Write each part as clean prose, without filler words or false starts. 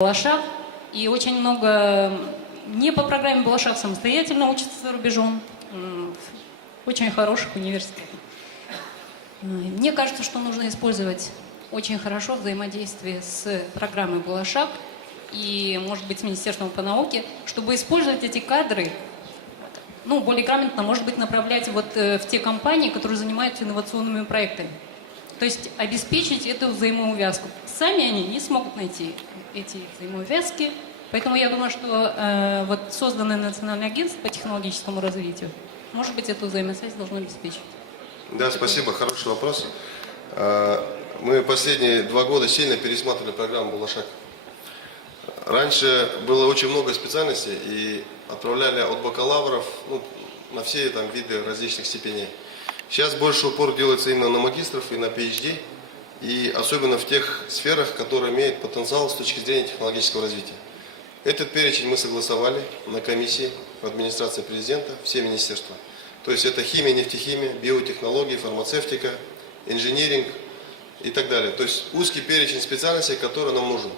Балашах, и очень много не по программе Балашах самостоятельно учатся за рубежом, в очень хороших университетах. Мне кажется, что нужно использовать очень хорошо взаимодействие с программой Балашах и, может быть, с Министерством по науке, чтобы использовать эти кадры, ну, более грамотно, может быть, направлять вот в те компании, которые занимаются инновационными проектами. То есть обеспечить эту взаимоувязку. Сами они не смогут найти эти взаимоувязки, поэтому я думаю, что вот созданное Национальное агентство по технологическому развитию, может быть, эту взаимосвязь должно обеспечить. Да, спасибо, хороший вопрос. Мы последние 2 года сильно пересматривали программу Балашах. Раньше было очень много специальностей и отправляли от бакалавров на все там виды различных степеней. Сейчас больше упор делается именно на магистров и на PhD, и особенно в тех сферах, которые имеют потенциал с точки зрения технологического развития. Этот перечень мы согласовали на комиссии в администрации президента, все министерства. То есть это химия, нефтехимия, биотехнологии, фармацевтика, инжиниринг и так далее. То есть узкий перечень специальностей, который нам нужен.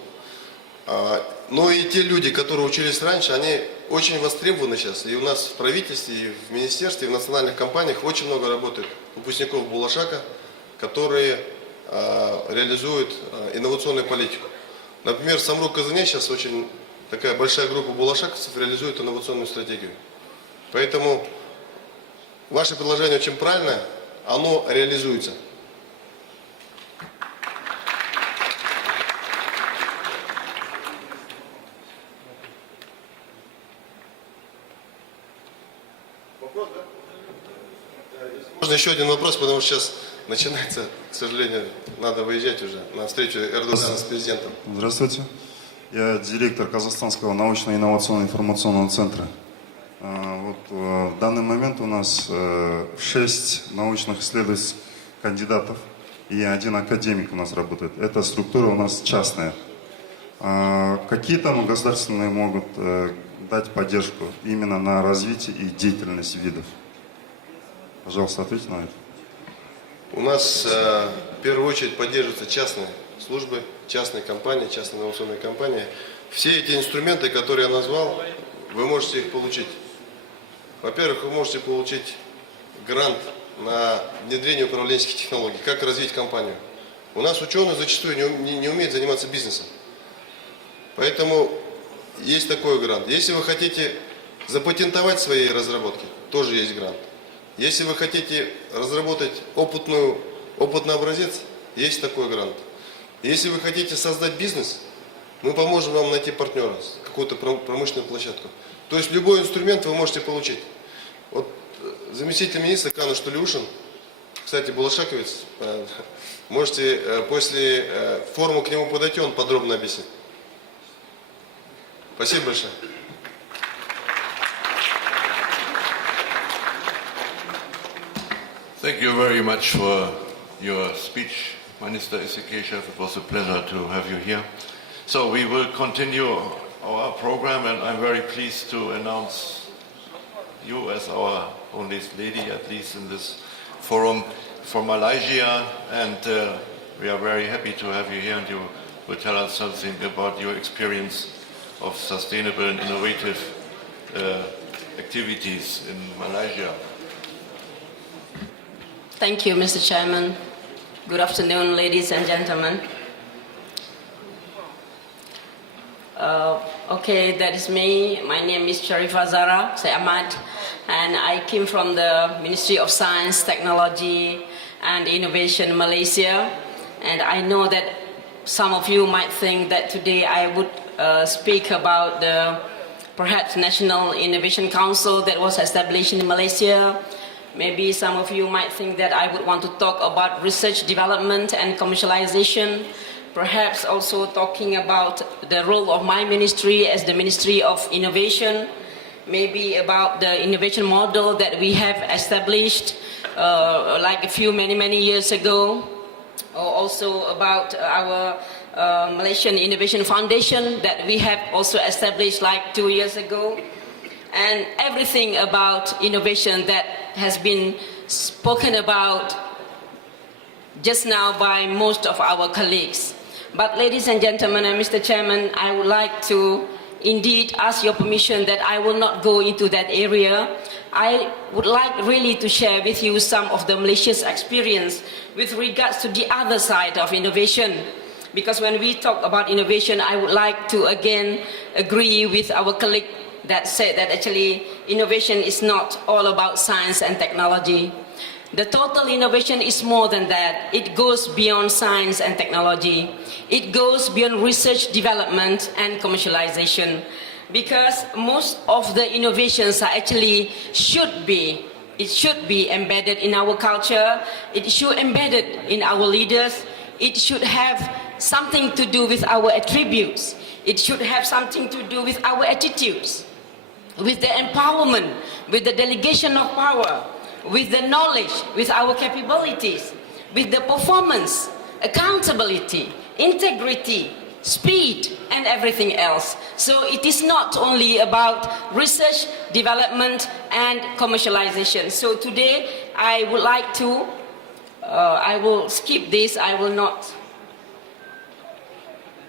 Но и те люди, которые учились раньше, они очень востребованы сейчас. И у нас в правительстве, и в министерстве, и в национальных компаниях очень много работает выпускников Балашаха, которые реализуют инновационную политику. Например, в Самрук-Казани сейчас очень такая большая группа балашаковцев реализует инновационную стратегию. Поэтому ваше предложение очень правильное, оно реализуется. Можно еще один вопрос, потому что сейчас начинается, к сожалению, надо выезжать уже на встречу Эрдогана с президентом. Здравствуйте. Я директор Казахстанского научно-инновационного информационного центра. Вот в данный момент у нас 6 научных исследовательских кандидатов и 1 академик у нас работает. Эта структура у нас частная. Какие там государственные могут дать поддержку именно на развитие и деятельность видов? Пожалуйста, ответьте на это. У нас в первую очередь поддерживаются частные службы, частные компании, частные инновационные компании. Все эти инструменты, которые я назвал, вы можете их получить. Во-первых, вы можете получить грант на внедрение управленческих технологий, как развить компанию. У нас ученые зачастую не умеют заниматься бизнесом. Поэтому есть такой грант. Если вы хотите запатентовать свои разработки, тоже есть грант. Если вы хотите разработать опытный образец, есть такой грант. Если вы хотите создать бизнес, мы поможем вам найти партнера, какую-то промышленную площадку. То есть любой инструмент вы можете получить. Вот заместитель министра Кануш Тулюшин, кстати, балашаковец, можете после форума к нему подойти, он подробно объяснит. Спасибо большое. Thank you very much for your speech, Minister Isekeshev. It was a pleasure to have you here. So we will continue our program, and I'm very pleased to announce you as our only lady, at least in this forum, for Malaysia. And we are very happy to have you here, and you will tell us something about your experience of sustainable and innovative activities in Malaysia. Thank you, Mr. Chairman. Good afternoon, ladies and gentlemen. Okay, that is me. My name is Sharifah Zara Ahmad, and I came from the Ministry of Science, Technology and Innovation, Malaysia. And I know that some of you might think that today I would speak about the perhaps National Innovation Council that was established in Malaysia. Maybe some of you might think that I would want to talk about research, development and commercialization, perhaps also talking about the role of my ministry as the Ministry of Innovation, maybe about the innovation model that we have established like many years ago, or also about our Malaysian Innovation Foundation that we have also established like 2 years ago. And everything about innovation that has been spoken about just now by most of our colleagues. But ladies and gentlemen and Mr. Chairman, I would like to indeed ask your permission that I will not go into that area. I would like really to share with you some of the Malaysia's experience with regards to the other side of innovation. Because when we talk about innovation, I would like to again agree with our colleague that said that actually innovation is not all about science and technology. The total innovation is more than that. It goes beyond science and technology. It goes beyond research, development, and commercialization. Because most of the innovations are actually should be embedded in our culture. It should be embedded in our leaders. It should have something to do with our attributes. It should have something to do with our attitudes, with the empowerment, with the delegation of power, with the knowledge, with our capabilities, with the performance, accountability, integrity, speed, and everything else. So it is not only about research, development, and commercialization. So today I would like to, I will skip this, I will not.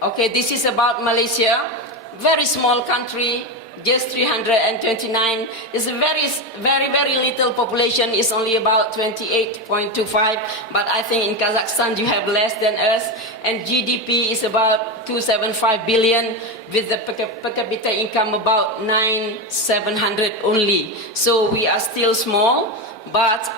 Okay, this is about Malaysia, very small country, just 329. It's a very little population. It's only about 28.25. But I think in Kazakhstan you have less than us. And GDP is about 275 billion with the per capita income about 9,700 only. So we are still small. But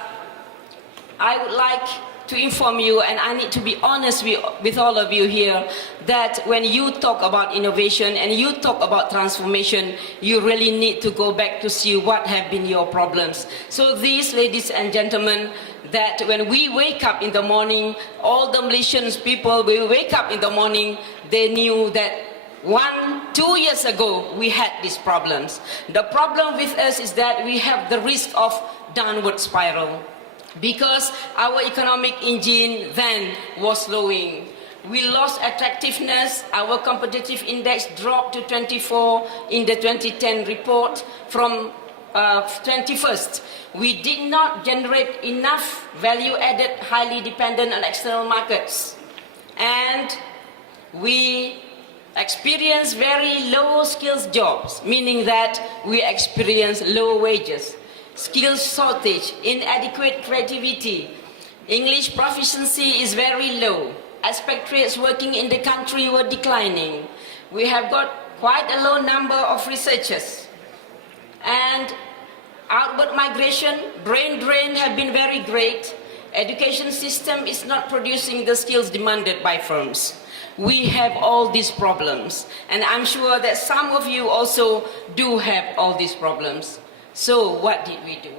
I would like to inform you, and I need to be honest with all of you here, that when you talk about innovation and you talk about transformation, you really need to go back to see what have been your problems. So these, ladies and gentlemen, that when we wake up in the morning, all the Malaysian people, we wake up in the morning, they knew that 2 years ago we had these problems. The problem with us is that we have the risk of downward spiral. Because our economic engine then was slowing. We lost attractiveness, our competitive index dropped to 24 in the 2010 report from 21st. We did not generate enough value added, highly dependent on external markets. And we experienced very low skills jobs, meaning that we experienced low wages. Skills shortage, inadequate creativity, English proficiency is very low. Expatriates working in the country were declining. We have got quite a low number of researchers. And outward migration, brain drain have been very great. Education system is not producing the skills demanded by firms. We have all these problems. And I'm sure that some of you also do have all these problems. So what did we do?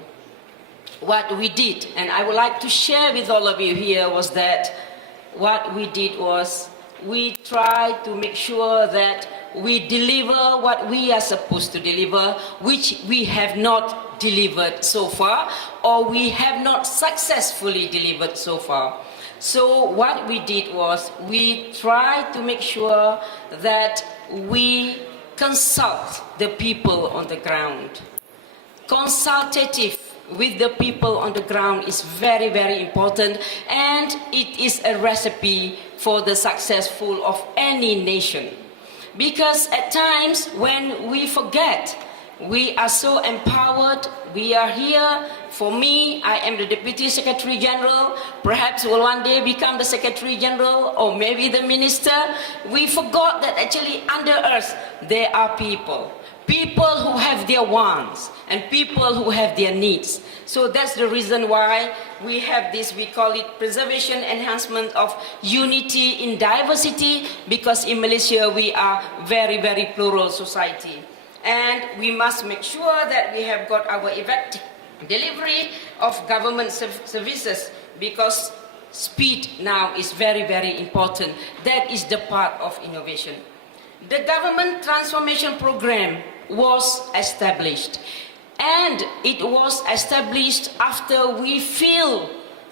What we did, and I would like to share with all of you here, was that what we did was we tried to make sure that we deliver what we are supposed to deliver, which we have not delivered so far, or we have not successfully delivered so far. So what we did was we tried to make sure that we consult the people on the ground. Consultative with the people on the ground is very important, and it is a recipe for the successful of any nation. Because at times when we forget, we are so empowered, we are here. For me, I am the Deputy Secretary General, perhaps will one day become the Secretary General or maybe the Minister. We forgot that actually under us there are people. People who have their wants and people who have their needs. So that's the reason why we have this, we call it preservation enhancement of unity in diversity, because in Malaysia we are very plural society. And we must make sure that we have got our effective delivery of government services, because speed now is very important. That is the part of innovation. The government transformation program was established, and it was established after we feel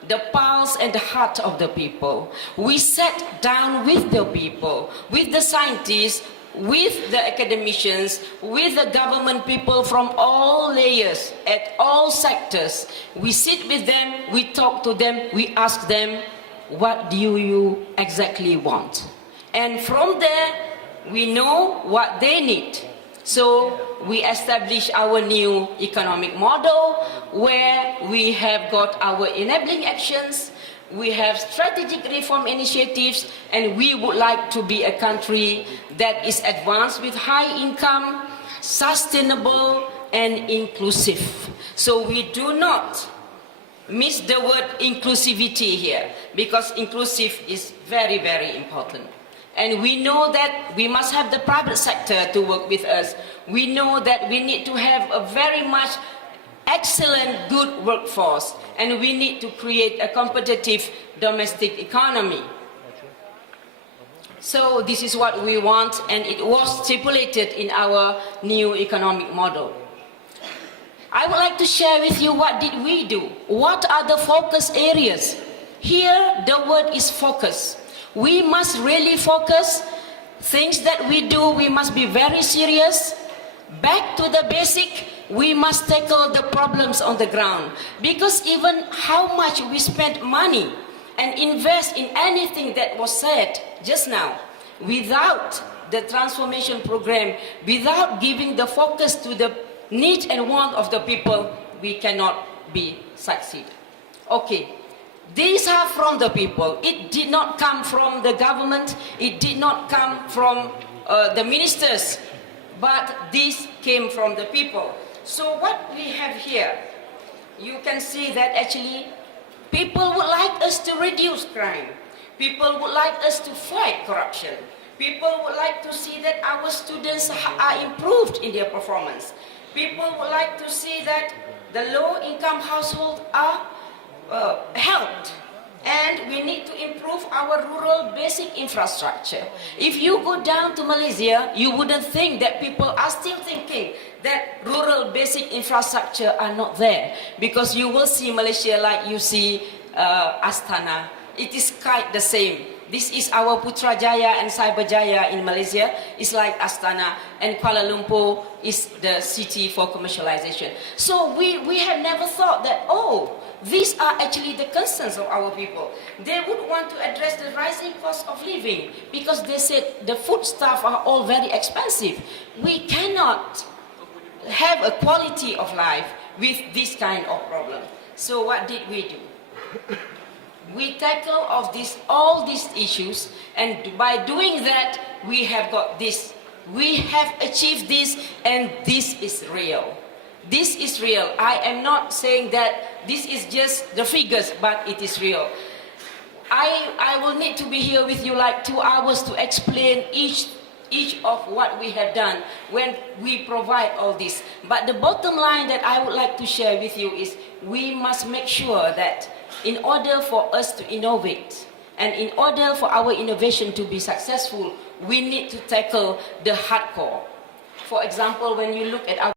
the pulse and the heart of the people. We sat down with the people, with the scientists, with the academicians, with the government people from all layers, at all sectors. We sit with them, we talk to them, we ask them, what do you exactly want? And from there, we know what they need. So we establish our new economic model where we have got our enabling actions, we have strategic reform initiatives, and we would like to be a country that is advanced with high income, sustainable, and inclusive. So we do not miss the word inclusivity here, because inclusive is very, very important. And we know that we must have the private sector to work with us. We know that we need to have a very much excellent, good workforce, and we need to create a competitive domestic economy. So this is what we want, and it was stipulated in our new economic model. I would like to share with you what did we do. What are the focus areas? Here, the word is focus. We must really focus. Things that we do, we must be very serious. Back to the basic, we must tackle the problems on the ground. Because even how much we spend money and invest in anything that was said just now, without the transformation program, without giving the focus to the need and want of the people, we cannot be succeed. Okay. These are from the people. It did not come from the government. It did not come from the ministers. But this came from the people. So what we have here, you can see that actually people would like us to reduce crime. People would like us to fight corruption. People would like to see that our students are improved in their performance. People would like to see that the low-income households are helped, and we need to improve our rural basic infrastructure. If you go down to Malaysia, you wouldn't think that people are still thinking that rural basic infrastructure are not there, because you will see Malaysia like you see Astana. It is quite the same. This is our Putrajaya and Cyberjaya in Malaysia. It's like Astana, and Kuala Lumpur is the city for commercialization. So we have never thought that, oh, these are actually the concerns of our people. They would want to address the rising cost of living, because they said the foodstuffs are all very expensive. We cannot have a quality of life with this kind of problem. So what did we do? We tackle all these issues, and by doing that, we have got this. We have achieved this, and this is real. This is real. I am not saying that this is just the figures, but it is real. I will need to be here with you like 2 hours to explain each of what we have done when we provide all this. But the bottom line that I would like to share with you is we must make sure that in order for us to innovate, and in order for our innovation to be successful, we need to tackle the hardcore. For example, when you look at our